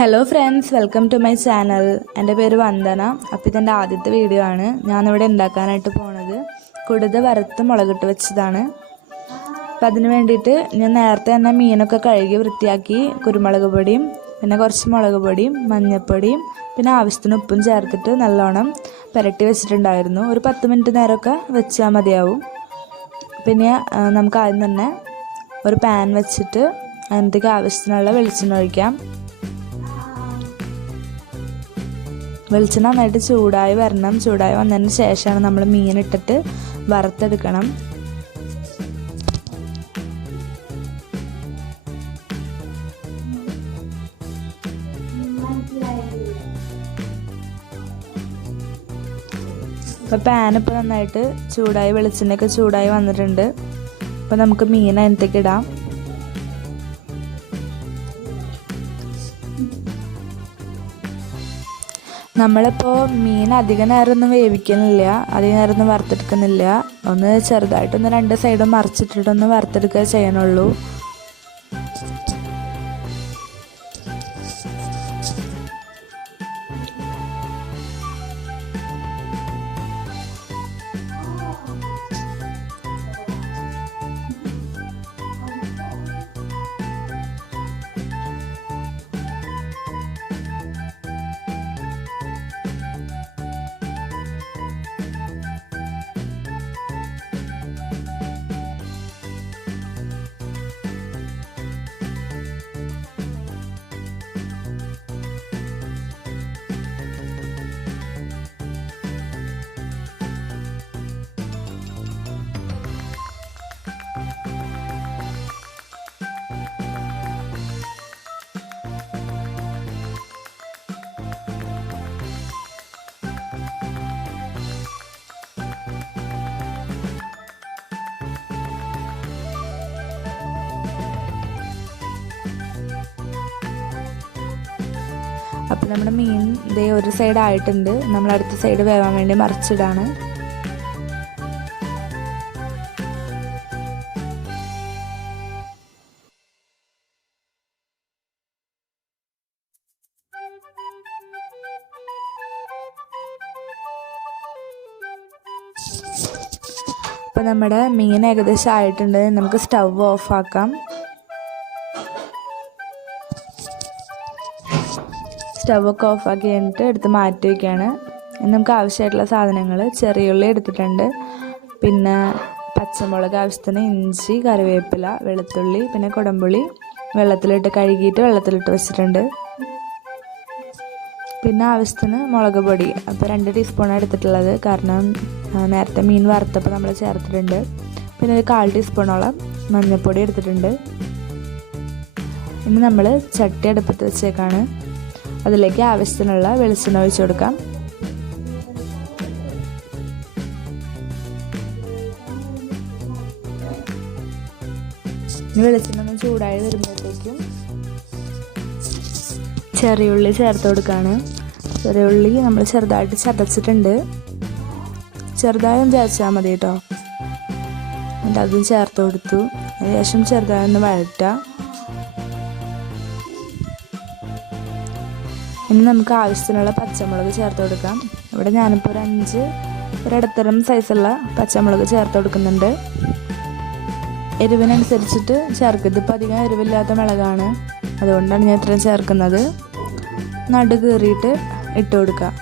Hello friends, welcome to my channel. എൻ്റെ പേര് വന്ദന. അപ്പോൾ ഇതെൻ്റെ ആദ്യത്തെ വീഡിയോ ആണ്. ഞാനിവിടെ ഉണ്ടാക്കാനായിട്ട് പോണത് കുടുത വറുത്ത് മുളകിട്ട് വെച്ചതാണ്. അപ്പം അതിന് വേണ്ടിയിട്ട് ഞാൻ നേരത്തെ തന്നെ മീനൊക്കെ കഴുകി വൃത്തിയാക്കി കുരുമുളക് പൊടിയും പിന്നെ കുറച്ച് മുളക് പൊടിയും മഞ്ഞൾപ്പൊടിയും പിന്നെ ആവശ്യത്തിന് ഉപ്പും ചേർത്തിട്ട് നല്ലോണം പുരട്ടി വെച്ചിട്ടുണ്ടായിരുന്നു. ഒരു 10 മിനിറ്റ് നേരമൊക്കെ വെച്ചാൽ മതിയാവും. പിന്നെ നമുക്ക് ആദ്യം തന്നെ ഒരു പാൻ വെച്ചിട്ട് അതിനകത്തേക്ക് ആവശ്യത്തിനുള്ള വെളിച്ചെണ്ണ ഒഴിക്കാം. വെളിച്ചെണ്ണ നന്നായിട്ട് ചൂടായി വരണം. ചൂടായി വന്നതിന് ശേഷമാണ് നമ്മൾ മീനിട്ടിട്ട് വറുത്തെടുക്കണം. അപ്പോൾ പാനിപ്പോൾ നന്നായിട്ട് ചൂടായി, വെളിച്ചെണ്ണയൊക്കെ ചൂടായി വന്നിട്ടുണ്ട്. അപ്പോൾ നമുക്ക് മീൻ അതിനകത്തേക്ക് ഇടാം. നമ്മളിപ്പോൾ മീൻ അധികം നേരമൊന്നും വേവിക്കുന്നില്ല, അധികം നേരമൊന്നും വറുത്തെടുക്കുന്നില്ല. ഒന്ന് ചെറുതായിട്ടൊന്ന് 2 സൈഡും മറിച്ചിട്ടിട്ടൊന്ന് വറുത്തെടുക്കുക ചെയ്യണുള്ളൂ. അപ്പോൾ നമ്മുടെ മീൻ ഇതേ ഒരു സൈഡ് ആയിട്ടുണ്ട്. നമ്മൾ അടുത്ത സൈഡ് വേവാൻ വേണ്ടി മറിച്ചിടാണ്. അപ്പോൾ നമ്മുടെ മീൻ ഏകദേശം ആയിട്ടുണ്ട്. നമുക്ക് സ്റ്റവ് ഓഫ് ആക്കാം. സ്റ്റവൊക്കെ ഓഫാക്കി കഴിഞ്ഞിട്ട് എടുത്ത് മാറ്റി വയ്ക്കുകയാണ്. നമുക്ക് ആവശ്യമായിട്ടുള്ള സാധനങ്ങൾ ചെറിയ ഉള്ളി എടുത്തിട്ടുണ്ട്, പിന്നെ പച്ചമുളക് ആവശ്യത്തിന്, ഇഞ്ചി, കറിവേപ്പില, വെളുത്തുള്ളി, പിന്നെ കുടംപുളി വെള്ളത്തിലിട്ട് കഴുകിയിട്ട് വെള്ളത്തിലിട്ട് വെച്ചിട്ടുണ്ട്. പിന്നെ ആവശ്യത്തിന് മുളക് പൊടി, അപ്പോൾ 2 ടീസ്പൂണാണ് എടുത്തിട്ടുള്ളത്, കാരണം നേരത്തെ മീൻ വറുത്തപ്പോൾ നമ്മൾ ചേർത്തിട്ടുണ്ട്. പിന്നെ ഒരു 1/4 ടീസ്പൂണോളം മഞ്ഞൾപ്പൊടി എടുത്തിട്ടുണ്ട്. ഇനി നമ്മൾ ചട്ടി അടുപ്പത്ത് വെച്ചേക്കാണ്. അതിലേക്ക് ആവശ്യത്തിനുള്ള വെളിച്ചെണ്ണ ഒഴിച്ചു കൊടുക്കാം. വെളിച്ചെണ്ണ ഒന്ന് ചൂടായി വരുമ്പോഴത്തേക്കും ചെറിയ ഉള്ളി ചേർത്ത് കൊടുക്കുകയാണ്. ചെറിയ ഉള്ളി നമ്മൾ ചെറുതായിട്ട് ചതച്ചിട്ടുണ്ട്. ചെറുതായും ചതച്ചാൽ മതി കേട്ടോ. എന്നിട്ട് അതും ചേർത്ത് കൊടുത്തു. അതിനുശേഷം ചെറുതായി ഒന്ന് വഴറ്റാം. ഇനി നമുക്ക് ആവശ്യത്തിനുള്ള പച്ചമുളക് ചേർത്ത് കൊടുക്കാം. ഇവിടെ ഞാനിപ്പോൾ ഒരു ഇടത്തരം സൈസുള്ള പച്ചമുളക് ചേർത്ത് കൊടുക്കുന്നുണ്ട്. എരിവിനനുസരിച്ചിട്ട് ചേർക്കുക. ഇതിപ്പോൾ അധികം എരിവില്ലാത്ത മുളകാണ്, അതുകൊണ്ടാണ് ഞാൻ ഇത്രയും ചേർക്കുന്നത്. നടു കീറിയിട്ട് ഇട്ട് കൊടുക്കുക.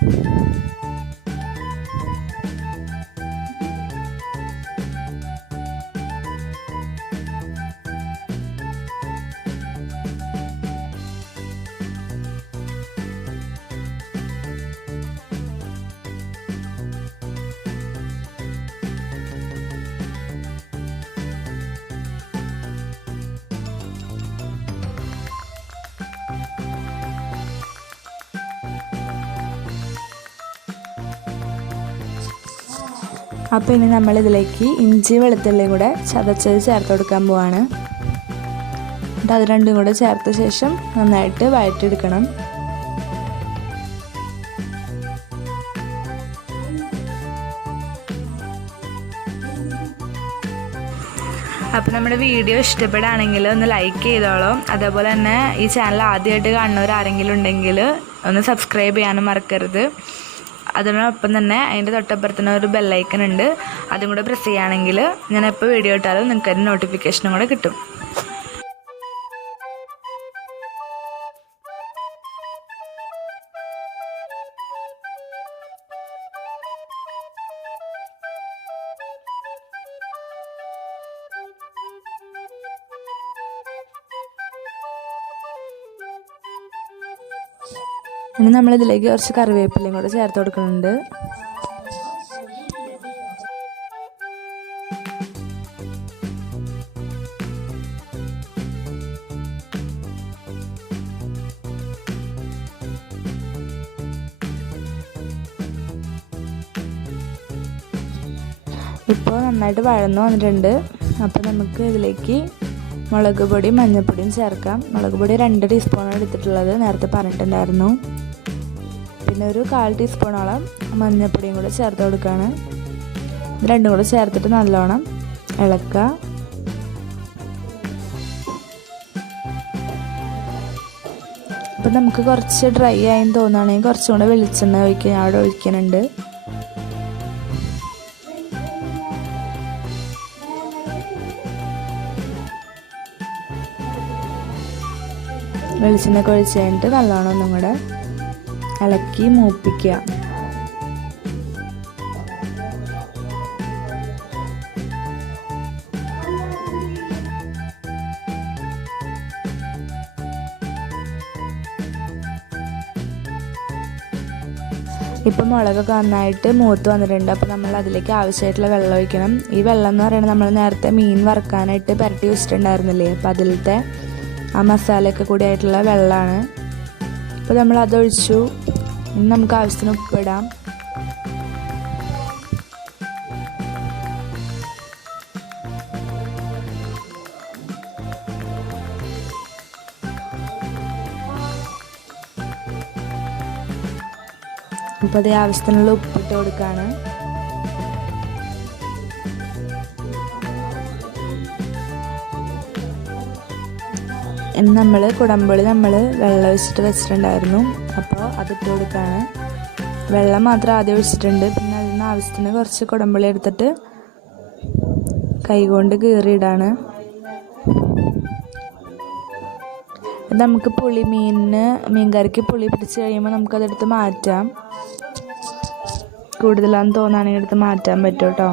അപ്പോൾ ഇനി നമ്മളിതിലേക്ക് ഇഞ്ചി വെളുത്തുള്ളിയും കൂടെ ചതച്ചത് ചേർത്ത് കൊടുക്കാൻ പോവാണ്. എന്നിട്ട് അത് രണ്ടും കൂടെ ചേർത്ത ശേഷം നന്നായിട്ട് വഴറ്റിയെടുക്കണം. അപ്പോൾ നമ്മുടെ വീഡിയോ ഇഷ്ടപ്പെടുകയാണെങ്കിൽ ഒന്ന് ലൈക്ക് ചെയ്തോളൂ. അതേപോലെ തന്നെ ഈ ചാനൽ ആദ്യമായിട്ട് കാണുന്നവരാരെങ്കിലും ഉണ്ടെങ്കിൽ ഒന്ന് സബ്സ്ക്രൈബ് ചെയ്യാനും മറക്കരുത്. അതിനൊപ്പം തന്നെ അതിൻ്റെ തൊട്ടപ്പുറത്തിന് ഒരു ബെല്ലൈക്കൺ ഉണ്ട്, അതും കൂടെ പ്രസ് ചെയ്യുകയാണെങ്കിൽ ഞാൻ എപ്പോൾ വീഡിയോ ഇട്ടാലും നിങ്ങൾക്ക് അതിന് നോട്ടിഫിക്കേഷനും കൂടെ കിട്ടും. ഇനി നമ്മളിതിലേക്ക് കുറച്ച് കറിവേപ്പിലയും കൂടെ ചേർത്ത് കൊടുക്കുന്നുണ്ട്. ഇപ്പോൾ നന്നായിട്ട് വഴന്നു വന്നിട്ടുണ്ട്. അപ്പോൾ നമുക്ക് ഇതിലേക്ക് മുളക് പൊടിയും മഞ്ഞൾപ്പൊടിയും ചേർക്കാം. മുളക് പൊടി 2 ടീസ്പൂണാണ് എടുത്തിട്ടുള്ളത്, നേരത്തെ പറഞ്ഞിട്ടുണ്ടായിരുന്നു. പിന്നെ ഒരു 1/4 ടീസ്പൂണോളം മഞ്ഞൾപ്പൊടിയും കൂടെ ചേർത്ത് കൊടുക്കുകയാണ്. ഇത് രണ്ടും കൂടെ ചേർത്തിട്ട് നല്ലോണം ഇളക്കുക. അപ്പം നമുക്ക് കുറച്ച് ഡ്രൈ ആയെന്ന് തോന്നുകയാണെങ്കിൽ കുറച്ചും കൂടെ വെളിച്ചെണ്ണ ഒഴിക്കുക. ഞാൻ അവിടെ ഒഴിക്കുന്നുണ്ട്. വെളിച്ചെണ്ണയൊക്കെ ഒഴിച്ച് കഴിഞ്ഞിട്ട് നല്ലോണം ഒന്നും കൂടെ ഇളക്കി മൂപ്പിക്കുക. ഇപ്പം മുളകൊക്കെ നന്നായിട്ട് മൂത്ത് വന്നിട്ടുണ്ട്. അപ്പോൾ നമ്മൾ അതിലേക്ക് ആവശ്യമായിട്ടുള്ള വെള്ളം ഒഴിക്കണം. ഈ വെള്ളം എന്ന് പറയുന്നത് നമ്മൾ നേരത്തെ മീൻ വറുക്കാനായിട്ട് പുരട്ടി വെച്ചിട്ടുണ്ടായിരുന്നില്ലേ, അപ്പോൾ അതിലത്തെ ആ മസാലയൊക്കെ കൂടി ആയിട്ടുള്ള വെള്ളമാണ്. അപ്പോൾ നമ്മൾ അതൊഴിച്ചു. ഇനി നമുക്ക് ആവശ്യത്തിന് ഉപ്പിടാം. അപ്പോൾ അതേ ആവശ്യത്തിനുള്ള ഉപ്പിട്ട് കൊടുക്കുകയാണ്. ഇനി നമ്മൾ കുടംപുളി വെള്ളം ഒഴിച്ചിട്ട് വെച്ചിട്ടുണ്ടായിരുന്നു, അപ്പോൾ അതിട്ട് കൊടുക്കുകയാണ്. വെള്ളം മാത്രം ആദ്യം ഒഴിച്ചിട്ടുണ്ട്. പിന്നെ അതിന് ആവശ്യത്തിന് കുറച്ച് കുടംപുളി എടുത്തിട്ട് കൈകൊണ്ട് കീറിയിടാണ്. നമുക്ക് മീൻ കറിക്ക് പുളി പിടിച്ച് കഴിയുമ്പോൾ നമുക്കതെടുത്ത് മാറ്റാം. കൂടുതലാണെന്ന് തോന്നുകയാണെങ്കിൽ എടുത്ത് മാറ്റാൻ പറ്റും കേട്ടോ.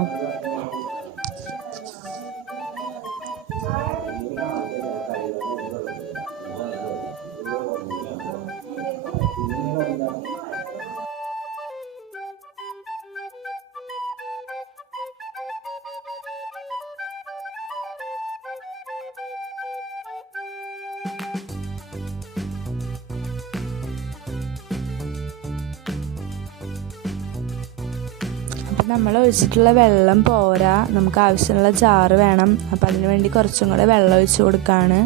അപ്പം നമ്മൾ ഒഴിച്ചിട്ടുള്ള വെള്ളം പോരാ, നമുക്ക് ആവശ്യമുള്ള ചാറ് വേണം. അപ്പോൾ അതിന് വേണ്ടി കുറച്ചും കൂടെ വെള്ളം ഒഴിച്ച് കൊടുക്കുകയാണ്.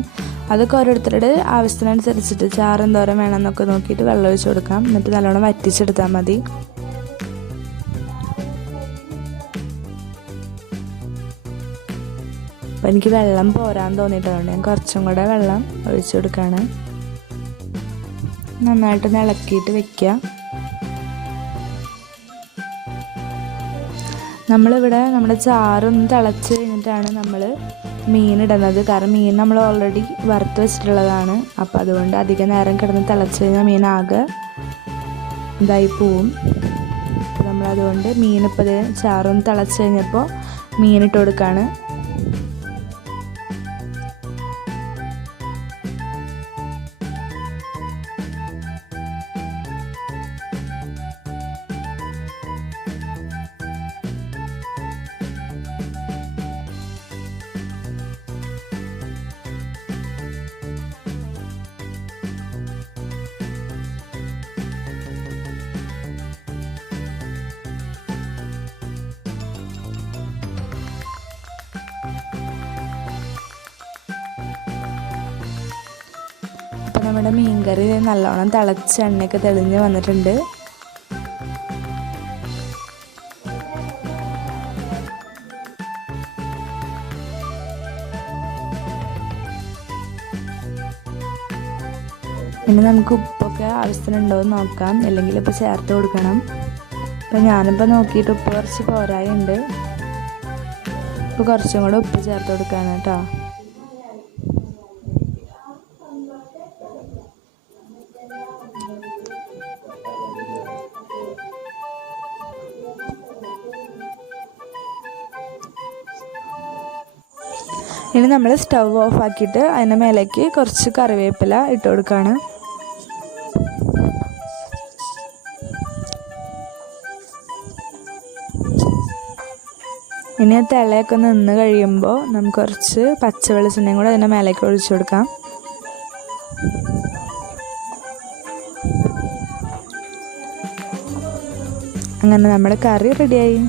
അതൊക്കെ ഓരോരുത്തരുടെ ആവശ്യത്തിനനുസരിച്ചിട്ട് ചാറ് എന്തോരം വേണമെന്നൊക്കെ നോക്കിയിട്ട് വെള്ളം ഒഴിച്ച് കൊടുക്കാം. എന്നിട്ട് നല്ലോണം വറ്റിച്ചെടുത്താൽ മതി. അപ്പോൾ എനിക്ക് വെള്ളം പോരാൻ തോന്നിയിട്ടുണ്ട്, ഞാൻ കുറച്ചും കൂടെ വെള്ളം ഒഴിച്ച് കൊടുക്കുകയാണ്. നന്നായിട്ടൊന്ന് ഇളക്കിയിട്ട് വെക്കുക. നമ്മളിവിടെ നമ്മുടെ ചാറൊന്ന് തിളച്ച് കഴിഞ്ഞിട്ടാണ് നമ്മൾ മീനിടുന്നത്. കാരണം മീൻ നമ്മൾ ഓൾറെഡി വറുത്ത് വെച്ചിട്ടുള്ളതാണ്. അപ്പോൾ അതുകൊണ്ട് അധികം നേരം കിടന്ന് തിളച്ച് കഴിഞ്ഞാൽ മീനാകെ ഇതായി പോവും. അപ്പോൾ നമ്മളതുകൊണ്ട് മീനിപ്പോൾ ചാറൊന്ന് തിളച്ച് കഴിഞ്ഞപ്പോൾ മീനിട്ട് കൊടുക്കുകയാണ്. അപ്പോൾ നമ്മുടെ മീൻകറി നല്ലോണം തിളച്ച് എണ്ണയൊക്കെ തെളിഞ്ഞ് വന്നിട്ടുണ്ട്. ഇനി നമുക്ക് ഉപ്പൊക്കെ ആവശ്യത്തിനുണ്ടോ എന്ന് നോക്കാം, അല്ലെങ്കിൽ ഇപ്പോൾ ചേർത്ത് കൊടുക്കണം. അപ്പോൾ ഞാനിപ്പോൾ നോക്കിയിട്ട് ഉപ്പ് കുറച്ച് പോരായുണ്ട്. ഇപ്പോൾ കുറച്ചും കൂടെ ഉപ്പ് ചേർത്ത് കൊടുക്കാണ് കേട്ടോ. ഇനി നമ്മൾ സ്റ്റവ് ഓഫ് ആക്കിയിട്ട് അതിൻ്റെ മേലേക്ക് കുറച്ച് കറിവേപ്പില ഇട്ട് കൊടുക്കുകയാണ്. ഇനി തിളയൊക്കെ നിന്ന് കഴിയുമ്പോൾ നമുക്ക് കുറച്ച് പച്ച വെളിച്ചെണ്ണയും കൂടെ അതിൻ്റെ മേലേക്ക് ഒഴിച്ചു കൊടുക്കാം. അങ്ങനെ നമ്മുടെ കറി റെഡിയായി.